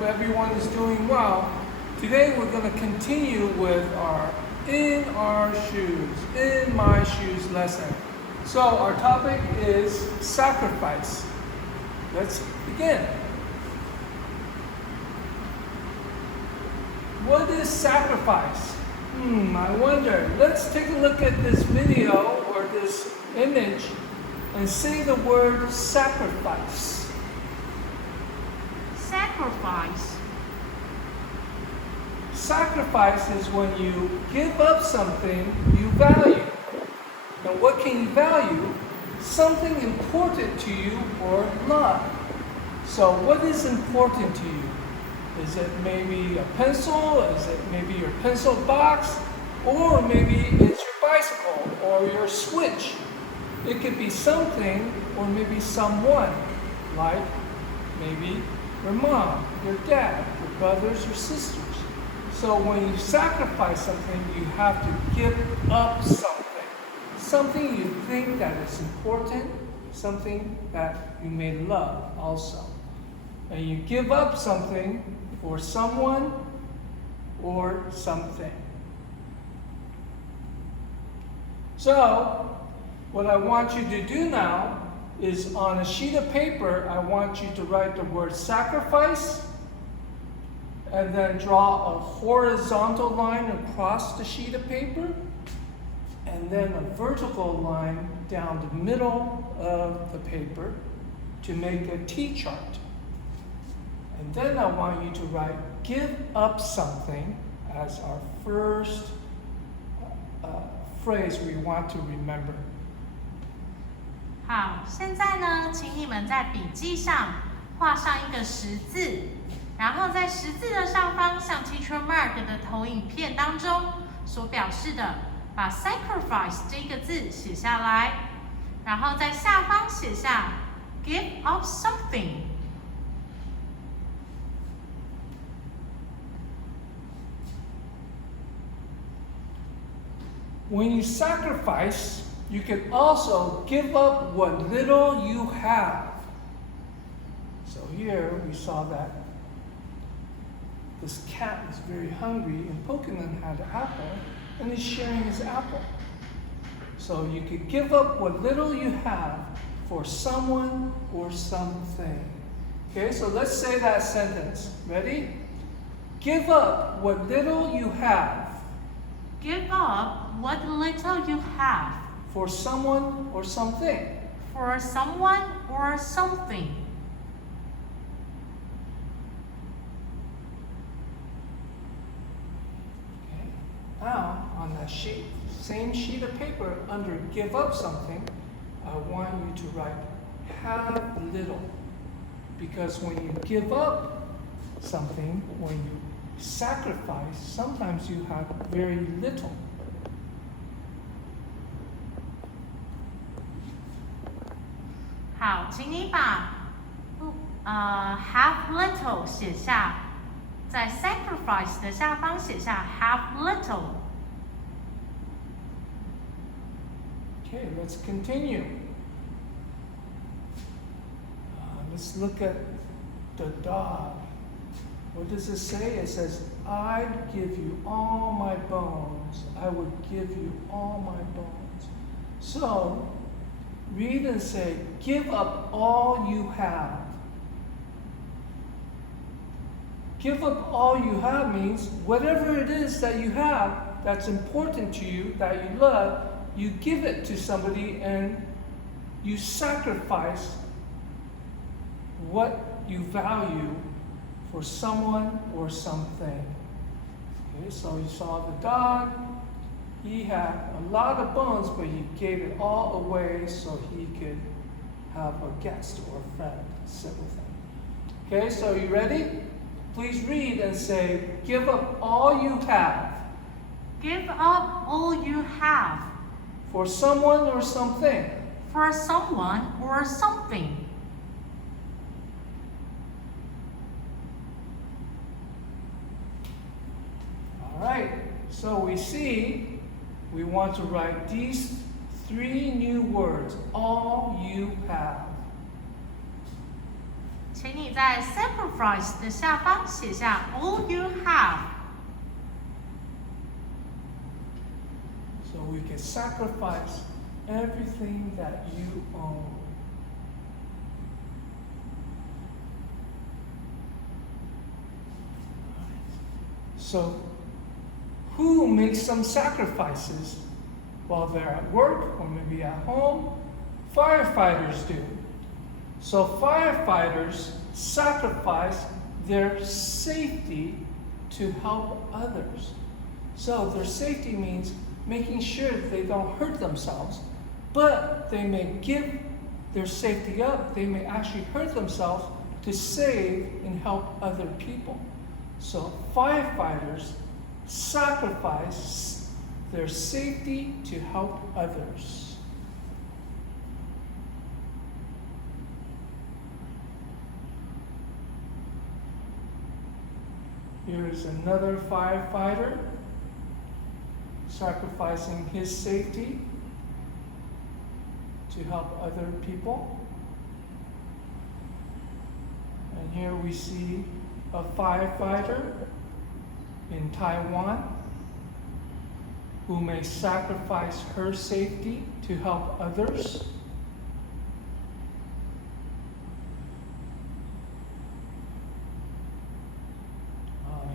hope everyone is doing well. Today we're going to continue with our In Our Shoes, In My Shoes lesson. So our topic is sacrifice. Let's begin. What is sacrifice? I wonder. Let's take a look at this video or this image and say the word sacrifice. Sacrifice. Sacrifice is when you give up something you value. Now what can you value? Something important to you or love. So what is important to you? Is it maybe a pencil? Is it maybe your pencil box? Or maybe it's your bicycle or your Switch. It could be something or maybe someone, like maybe your mom, your dad, your brothers or sisters. So when you sacrifice something, you have to give up something. Something you think that is important, something that you may love also. And you give up something for someone or something. So, what I want you to do now is on a sheet of paper, I want you to write the word sacrifice and then draw a horizontal line across the sheet of paper and then a vertical line down the middle of the paper to make a T-chart. And then I want you to write give up something as our first phrase we want to remember. 好，现在呢，请你们在笔记上画上一个十字，然后在十字的上方，像 Teacher Mark 的投影片当中所表示的，把 sacrifice 这个字写下来，然后在下方写下 give up something。When you sacrifice, you can also give up what little you have. So here we saw that this cat is very hungry and Pokemon had an apple and he's sharing his apple. So you could give up what little you have for someone or something. Okay, so let's say that sentence. Ready? Give up what little you have. Give up what little you have. For someone or something. For someone or something. Okay. Now, on that same sheet of paper, under give up something, I want you to write have little. Because when you give up something, when you sacrifice, sometimes you have very little.好，请你把have little 写下，在 sacrifice 的下方写下 have little。 Okay, let's continue. Let's look at the dog. What does it say? It says, I'd give you all my bones. I would give you all my bones. So, read and say, give up all you have. Give up all you have means whatever it is that you have that's important to you, that you love, you give it to somebody and you sacrifice what you value for someone or something. Okay, so you saw the dog. He had a lot of bones, but he gave it all away so he could have a guest or a friend sit with him. Okay, so you ready? Please read and say, give up all you have. Give up all you have. For someone or something. For someone or something. All right, so we see we want to write these three new words, all you have. 请你在 sacrifice 的下方写下 all you have. So we can sacrifice everything that you own. So, who makes some sacrifices while they're at work or maybe at home? Firefighters do. So firefighters sacrifice their safety to help others. So their safety means making sure that they don't hurt themselves, but they may give their safety up. They may actually hurt themselves to save and help other people. So firefighters sacrifice their safety to help others. Here is another firefighter sacrificing his safety to help other people. And here we see a firefighter in Taiwan who may sacrifice her safety to help others.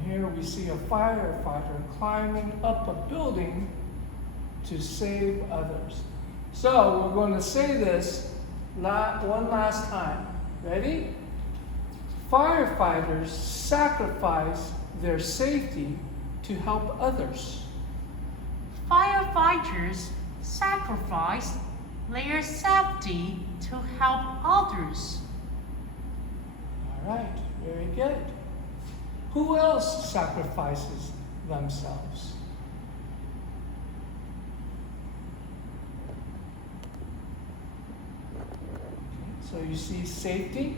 Here we see a firefighter climbing up a building to save others. So we're going to say this one last time. Ready? Firefighters sacrifice their safety to help others. Firefighters sacrifice their safety to help others. All right, very good. Who else sacrifices themselves? Okay, so you see safety.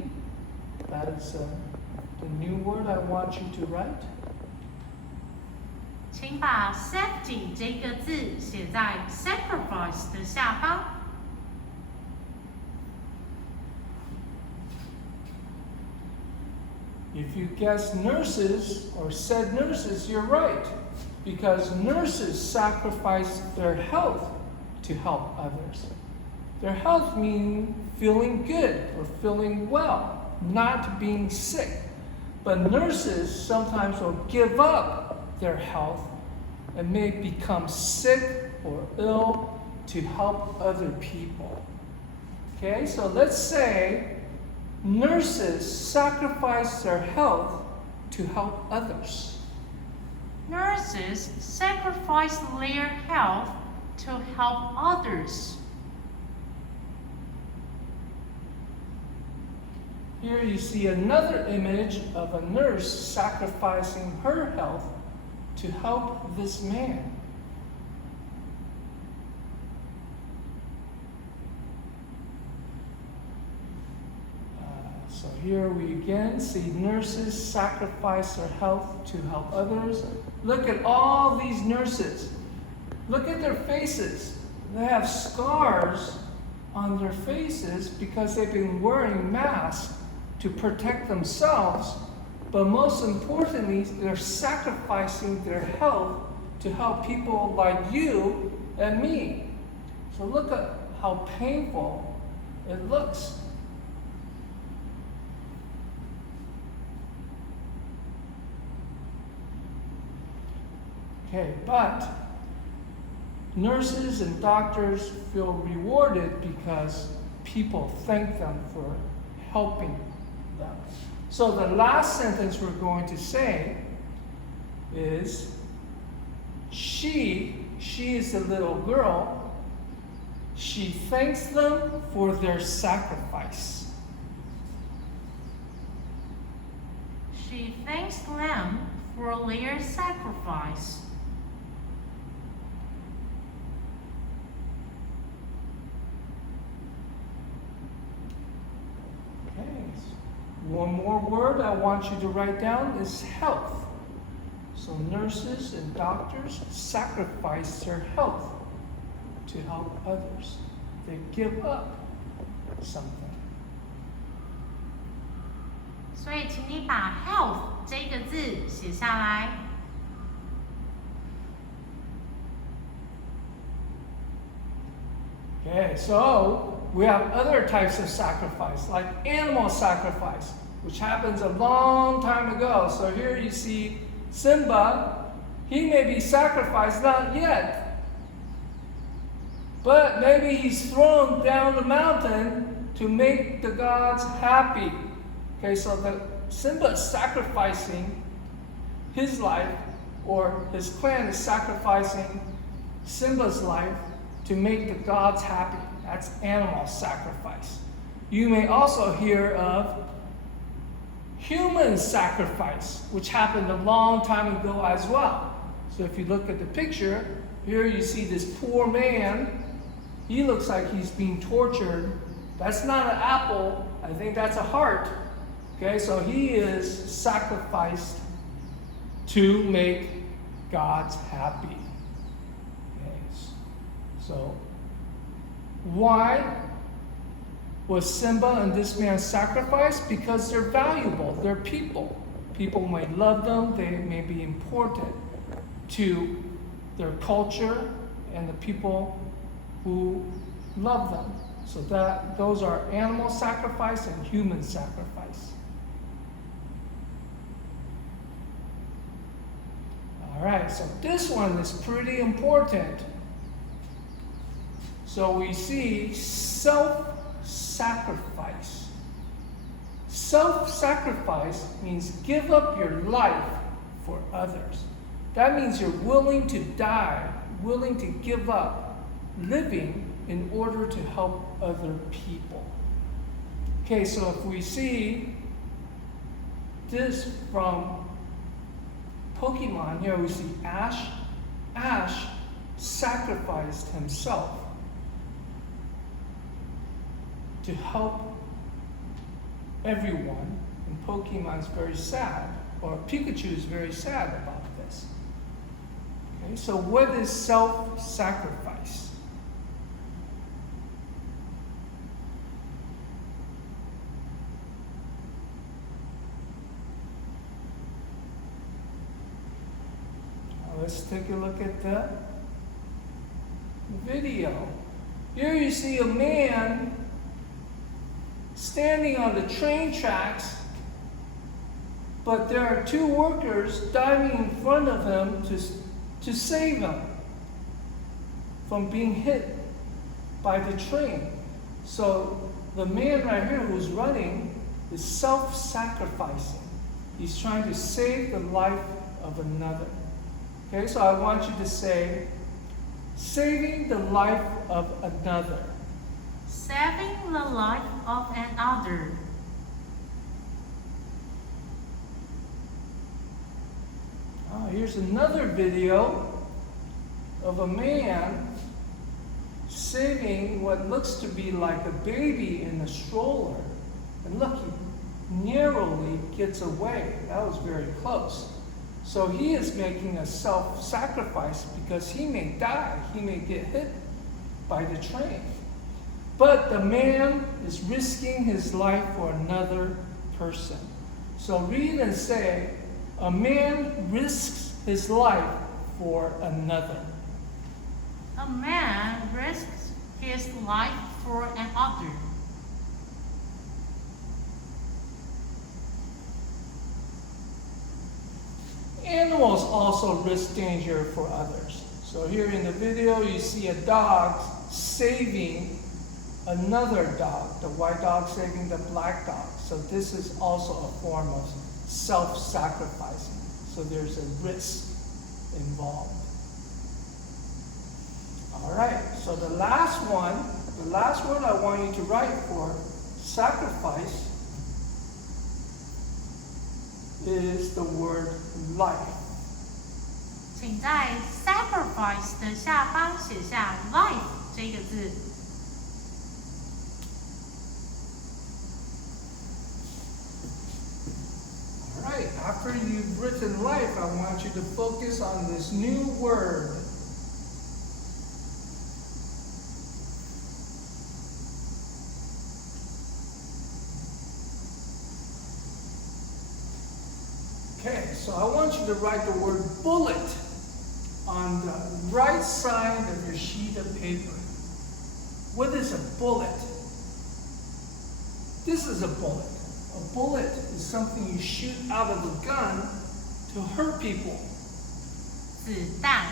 That is the new word I want you to write. 请把 safety 这个字写在 sacrifice 的下方。If you guessed nurses or said nurses, you're right, because nurses sacrifice their health to help others. Their health means feeling good or feeling well, not being sick. But nurses sometimes will give up their health and may become sick or ill to help other people. Okay, so let's say nurses sacrifice their health to help others. Nurses sacrifice their health to help others. Here you see another image of a nurse sacrificing her health to help this man. So here we again see nurses sacrifice their health to help others. Look at all these nurses. Look at their faces. They have scars on their faces because they've been wearing masks to protect themselves. But most importantly, they're sacrificing their health to help people like you and me. So look at how painful it looks. Okay, but nurses and doctors feel rewarded because people thank them for helping them. So the last sentence we're going to say is, she is the little girl, she thanks them for their sacrifice. She thanks them for their sacrifice. One more word I want you to write down is health. So nurses and doctors sacrifice their health to help others. They give up something. 所以请你把 health 这个字写下来。Okay, so we have other types of sacrifice, like animal sacrifice, which happens a long time ago. So here you see Simba. He may be sacrificed, not yet, but maybe he's thrown down the mountain to make the gods happy. Okay, so Simba is sacrificing his life, or his clan is sacrificing Simba's life to make the gods happy. That's animal sacrifice. You may also hear of human sacrifice, which happened a long time ago as well. So if you look at the picture, here you see this poor man. He looks like he's being tortured. That's not an apple. I think that's a heart. Okay, so he is sacrificed to make gods happy. So, why was Simba and this man sacrificed? Because they're valuable, they're people. People may love them, they may be important to their culture and the people who love them. So those are animal sacrifice and human sacrifice. All right, so this one is pretty important. So we see self-sacrifice. Self-sacrifice means give up your life for others. That means you're willing to die, willing to give up living in order to help other people. Okay, so if we see this from Pokemon, here we see Ash. Ash sacrificed himself to help everyone, and Pokemon's very sad, or Pikachu is very sad about this. Okay, so what is self-sacrifice? Now let's take a look at the video. Here you see a man standing on the train tracks, but there are two workers diving in front of him to save him from being hit by the train. So the man right here who's running is self-sacrificing. He's trying to save the life of another. Okay, so I want you to say, saving the life of another. Saving the life of another. Here's another video of a man saving what looks to be like a baby in a stroller. And look, he narrowly gets away. That was very close. So he is making a self-sacrifice because he may die. He may get hit by the train. But the man is risking his life for another person. So read and say, a man risks his life for another. A man risks his life for another. Animals also risk danger for others. So here in the video, you see a dog saving another dog, the white dog saving the black dog. So this is also a form of self-sacrificing. So there's a risk involved. All right, so the last word I want you to write for sacrifice is the word life. 请在 sacrifice 的下方写下 life 这个字。All right, after you've written life, I want you to focus on this new word. so I want you to write the word bullet on the right side of your sheet of paper. What is a bullet? This is a bullet. A bullet is something you shoot out of a gun to hurt people. 子弹，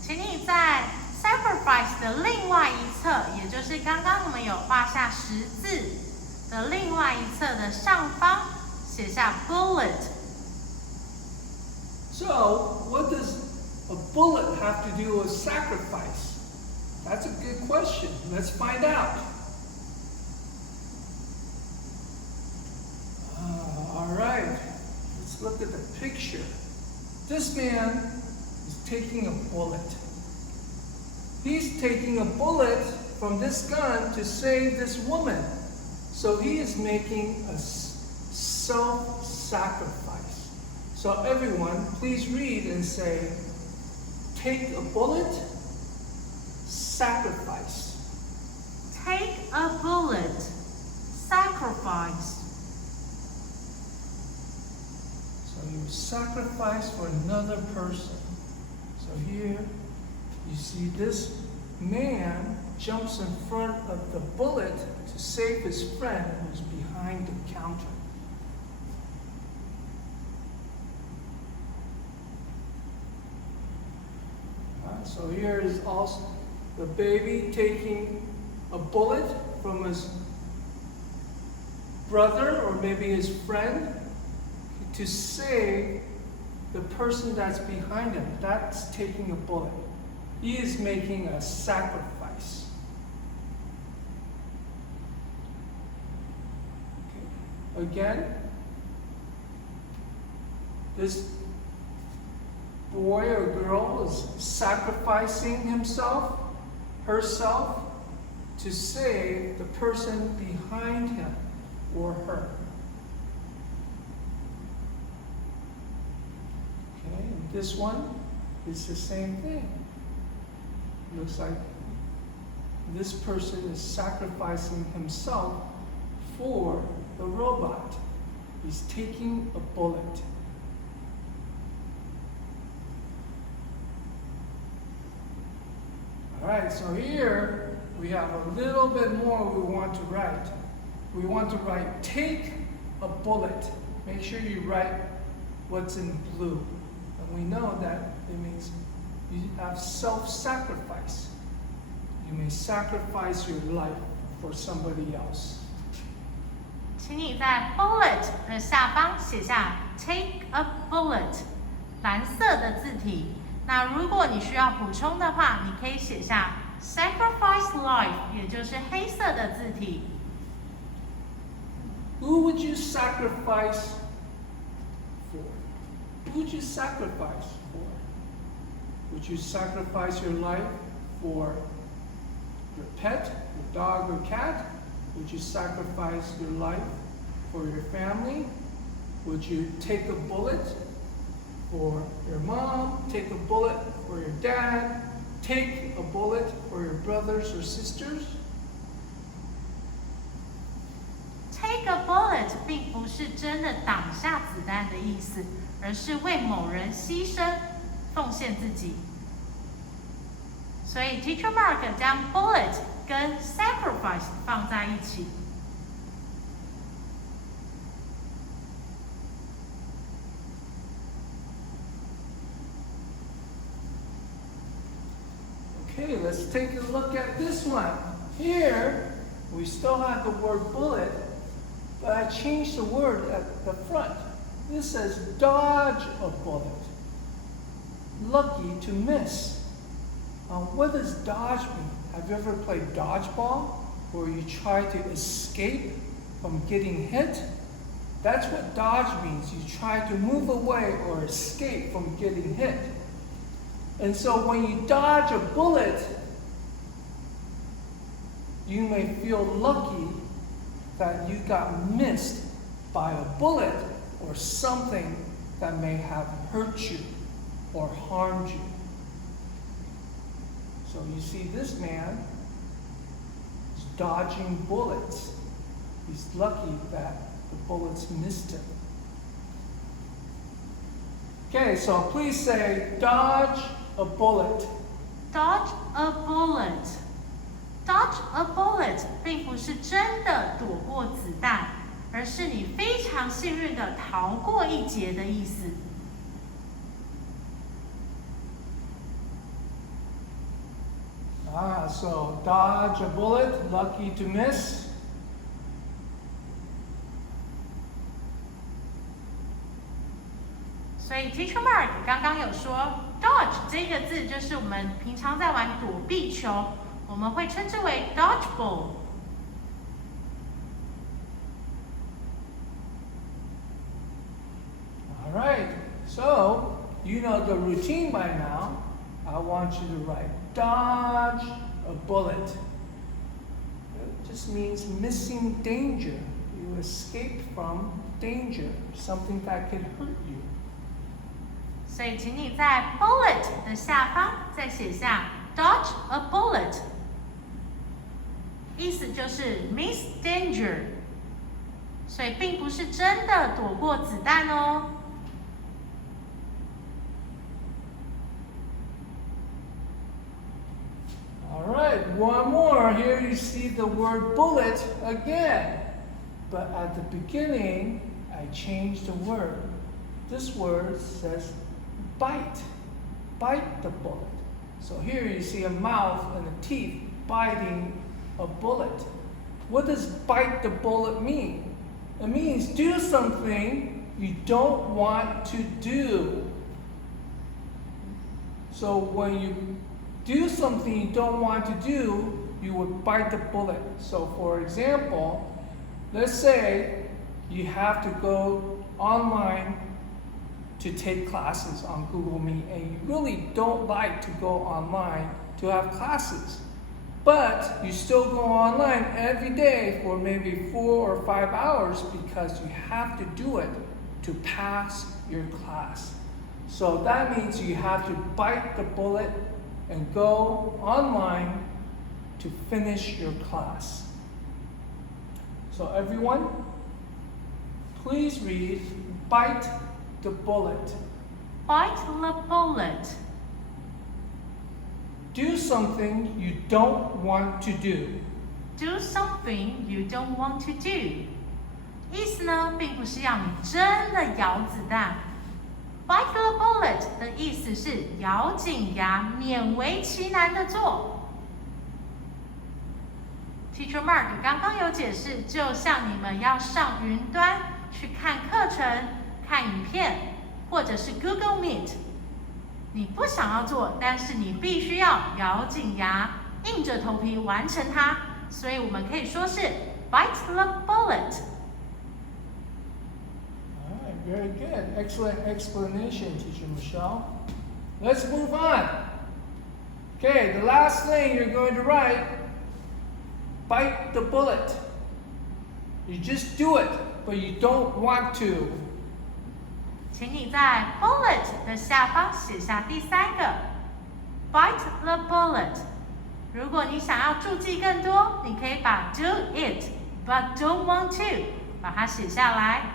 请你在 sacrifice 的另外一侧，也就是刚刚我们有画下十字的另外一侧的上方，写下 bullet。So, what does a bullet have to do with sacrifice? That's a good question. Let's find out. All right, let's look at the picture. This man is taking a bullet. He's taking a bullet from this gun to save this woman. So he is making a self-sacrifice. So everyone, please read and say, take a bullet, sacrifice. Take a bullet, sacrifice. So you sacrifice for another person. So here you see this man jumps in front of the bullet to save his friend who's behind the counter. So here is also the baby taking a bullet from his brother or maybe his friend to save the person that's behind him. That's taking a bullet. He is making a sacrifice. Okay. Again, this boy or girl is sacrificing himself, herself, to save the person behind him or her. Okay, and this one is the same thing. Looks like this person is sacrificing himself for the robot. He's taking a bullet. All right, so here we have a little bit more we want to write. We want to write, take a bullet. Make sure you write what's in blue. And we know that it means you have self-sacrifice. You may sacrifice your life for somebody else. 请你在 bullet 的下方写下 take a bullet， 蓝色的字体。那如果你需要补充的话，你可以写下 sacrifice life， 也就是黑色的字体。Who would you sacrifice for? Who would you sacrifice for? Would you sacrifice your life for your pet, your dog or cat? Would you sacrifice your life for your family? Would you take a bullet for your mom? Take a bullet for your dad? Take a bullet for your brothers or sisters? Take a bullet 并不是真的挡下子弹的意思，而是为某人牺牲、奉献自己。所以 Teacher Mark 将 bullet 跟 sacrifice 放在一起。Okay, let's take a look at this one. Here, we still have the word bullet, but I changed the word at the front. This says dodge a bullet. Lucky to miss. What does dodge mean? Have you ever played dodgeball, where you try to escape from getting hit? That's what dodge means. You try to move away or escape from getting hit. And so when you dodge a bullet, you may feel lucky that you got missed by a bullet or something that may have hurt you or harmed you. So you see this man is dodging bullets. He's lucky that the bullets missed him. Okay, so please say dodge a bullet. Dodge a bullet. Dodge a bullet 并不是真的躲过子弹，而是你非常幸运的逃过一劫的意思。So dodge a bullet, lucky to miss. 所以 Teacher Mark 刚刚有说 ，dodge 这个字就是我们平常在玩躲避球，我们会称之为 dodgeball。All right, so you know the routine by now. I want you to write dodge a bullet. It just means missing danger. You escape from danger, something that could hurt you. 所以，请你在 bullet 的下方再写下 dodge a bullet， 意思就是 miss danger， 所以并不是真的躲过子弹哦。All right, one more. Here you see the word bullet again. But at the beginning, I changed the word. This word says bite. Bite the bullet. So here you see a mouth and a teeth biting a bullet. What does bite the bullet mean? It means do something you don't want to do. So when you do something you don't want to do, you would bite the bullet. So for example, let's say you have to go online to take classes on Google Meet and you really don't like to go online to have classes. But you still go online every day for maybe 4 or 5 hours because you have to do it to pass your class. So that means you have to bite the bullet and go online to finish your class. So everyone, please read bite the bullet. Bite the bullet. Do something you don't want to do. Do something you don't want to do. 意思呢，并不是要你真的咬子弹。Bite the bullet 的意思是咬紧牙，勉为其难的做。Teacher Mark 刚刚有解释，就像你们要上云端去看课程、看影片，或者是 Google Meet， 你不想要做，但是你必须要咬紧牙，硬着头皮完成它，所以我们可以说是 bite the bullet。Very good. Excellent explanation, Teacher Michelle. Let's move on. Okay, the last thing you're going to write, bite the bullet. You just do it, but you don't want to. 请你在 bullet 的下方写下第3个 bite the bullet。如果你想要注记更多，你可以把 do it but don't want to 把它写下来。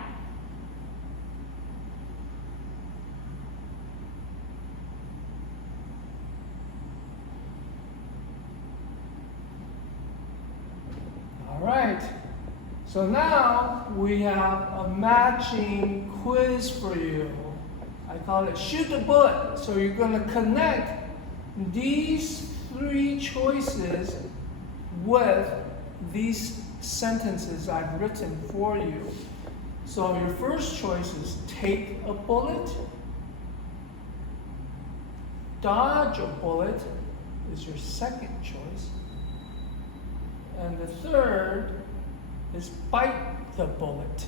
All right. So now we have a matching quiz for you. I call it shoot the bullet. So you're going to connect these 3 choices with these sentences I've written for you. So your first choice is take a bullet. Dodge a bullet is your second choice. And the third is bite the bullet.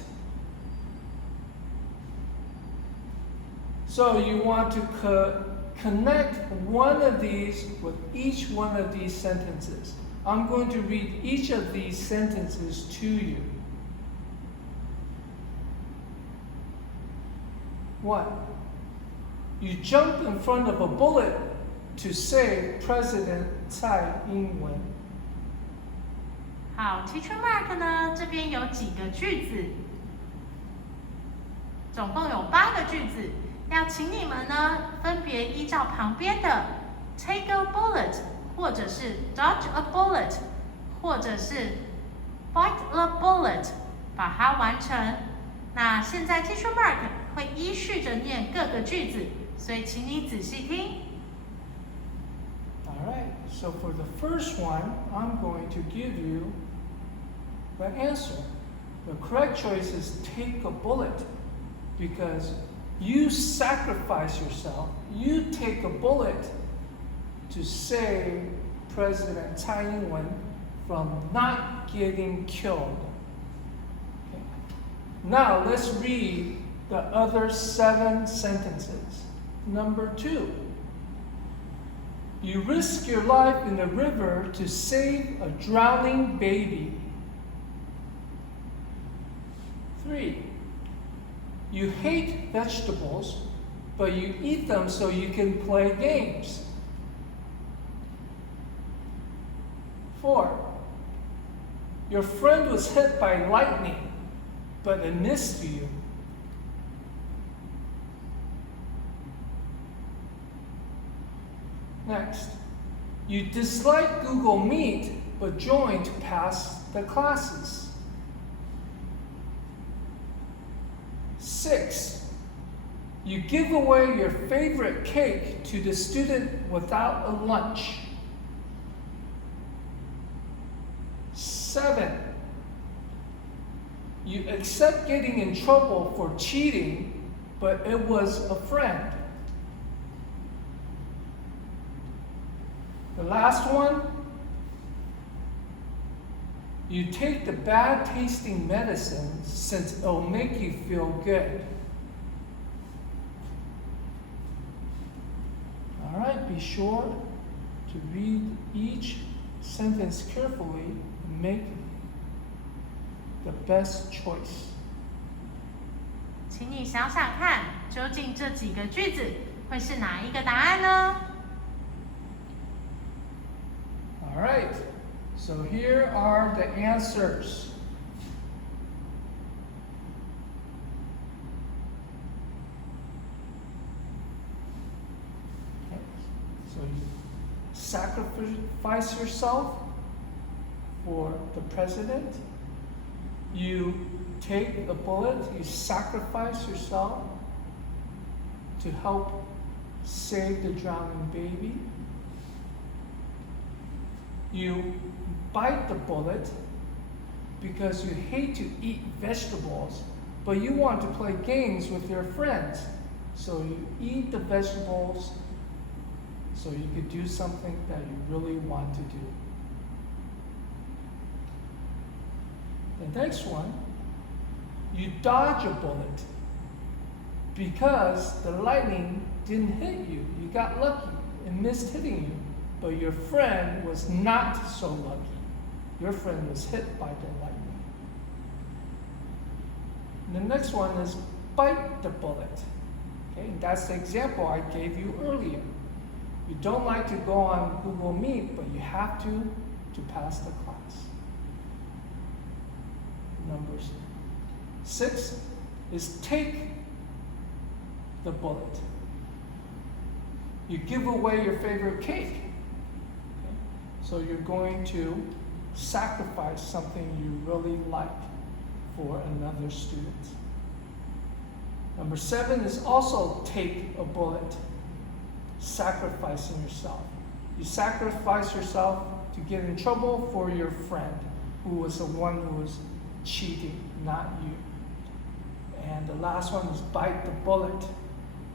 So you want to connect one of these with each one of these sentences. I'm going to read each of these sentences to you. 1. You jump in front of a bullet to save President Tsai Ing-wen. 好 ，Teacher Mark 呢这边有几个句子，总共有8个句子。要请你们呢，分别依照旁边的 take a bullet， 或者是 dodge a bullet， 或者是 bite a bullet， 把它完成。那现在 Teacher Mark 会依序着念各个句子，所以请你仔细听。All right, so for the first one, I'm going to give you the answer. The correct choice is take a bullet because you sacrifice yourself. You take a bullet to save President Tsai Ing-wen from not getting killed. Okay. Now let's read the other 7 sentences. Number 2. You risk your life in the river to save a drowning baby. 3. You hate vegetables, but you eat them so you can play games. 4. Your friend was hit by lightning, but it missed you. 'Next, you dislike Google Meet, but join to pass the classes. 6, you give away your favorite cake to the student without a lunch. 7, you accept getting in trouble for cheating, but it was a friend. The last one, you take the bad tasting medicine since it'll make you feel good. All right, be sure to read each sentence carefully and make the best choice. 请你想想看，究竟这几个句子会是哪一个答案呢？ All right, so here are the answers. Okay, so you sacrifice yourself for the president. You take a bullet, you sacrifice yourself to help save the drowning baby. You bite the bullet because you hate to eat vegetables, but you want to play games with your friends. So you eat the vegetables so you could do something that you really want to do. The next one, you dodge a bullet because the lightning didn't hit you. You got lucky and missed hitting you. But your friend was not so lucky. Your friend was hit by the lightning. And the next one is bite the bullet. Okay, that's the example I gave you earlier. You don't like to go on Google Meet, but you have to pass the class. Number 6 is take the bullet. You give away your favorite cake. So you're going to sacrifice something you really like for another student. Number 7 is also take a bullet, sacrificing yourself. You sacrifice yourself to get in trouble for your friend, who was the one who was cheating, not you. And the last one is bite the bullet.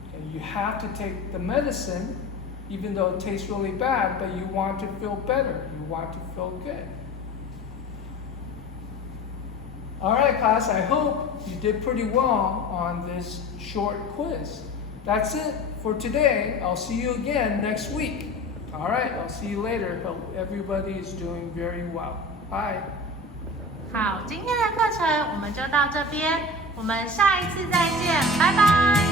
Okay, you have to take the medicine even though it tastes really bad, but you want to feel better. You want to feel good. All right, class, I hope you did pretty well on this short quiz. That's it for today. I'll see you again next week. All right, I'll see you later. Hope everybody is doing very well. Bye. 好，今天的课程我们就到这边，我们下一次再见，拜拜。